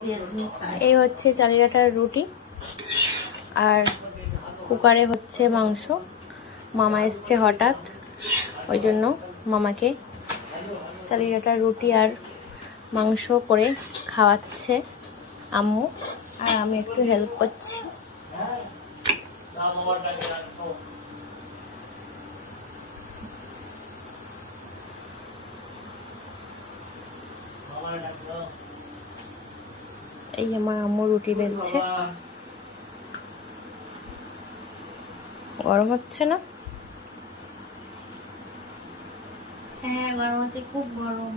এই হচ্ছে চালের আটার রুটি আর কুকারে হচ্ছে মাংস। মামা এসছে হঠাৎ, ওই জন্য মামাকে চালের আটার রুটি আর মাংস করে খাওয়াচ্ছে আম্মু, আর আমি একটু হেল্প করছি। এই আমার আম্মু রুটি বেলছে। গরম হচ্ছে না? হ্যাঁ গরম হচ্ছে, খুব গরম।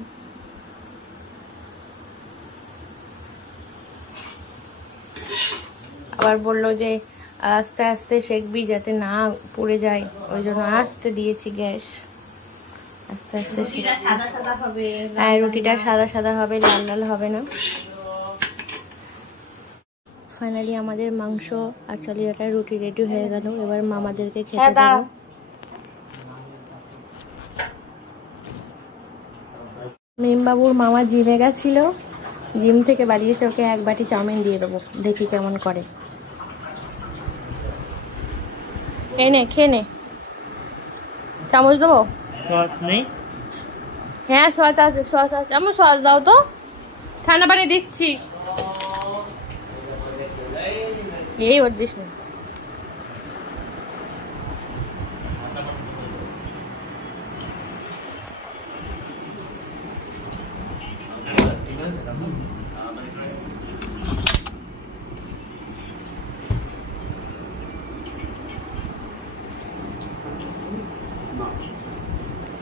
আবার বললো যে আস্তে আস্তে সেকবি যাতে না পুড়ে যায়, ওই জন্য আস্তে দিয়েছি গ্যাস। আস্তে আস্তে হ্যাঁ, রুটিটা সাদা সাদা হবে, লাল লাল হবে না। ফাইনালি আমাদের মাংস আর চালের আটার রুটি রেডি হয়ে গেল। এবার মামাদেরকে খেতে দেবো। মিমবাবুর মামা জিমে গেছিল, জিম থেকে বাড়ি এসে ওকে এক বাটি চাউমিন দিয়ে দেবো, দেখি কেমন করে। এনে খেয়ে নে। চামচ দেবো? সস নেই? হ্যাঁ সস আছে, সস আছে। আমার সস দাও তো, ঠান্ডা পানি দিচ্ছি। এই ওর দিস না।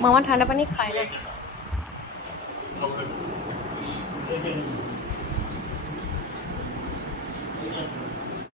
মামা ঠান্ডা পানি খায় না।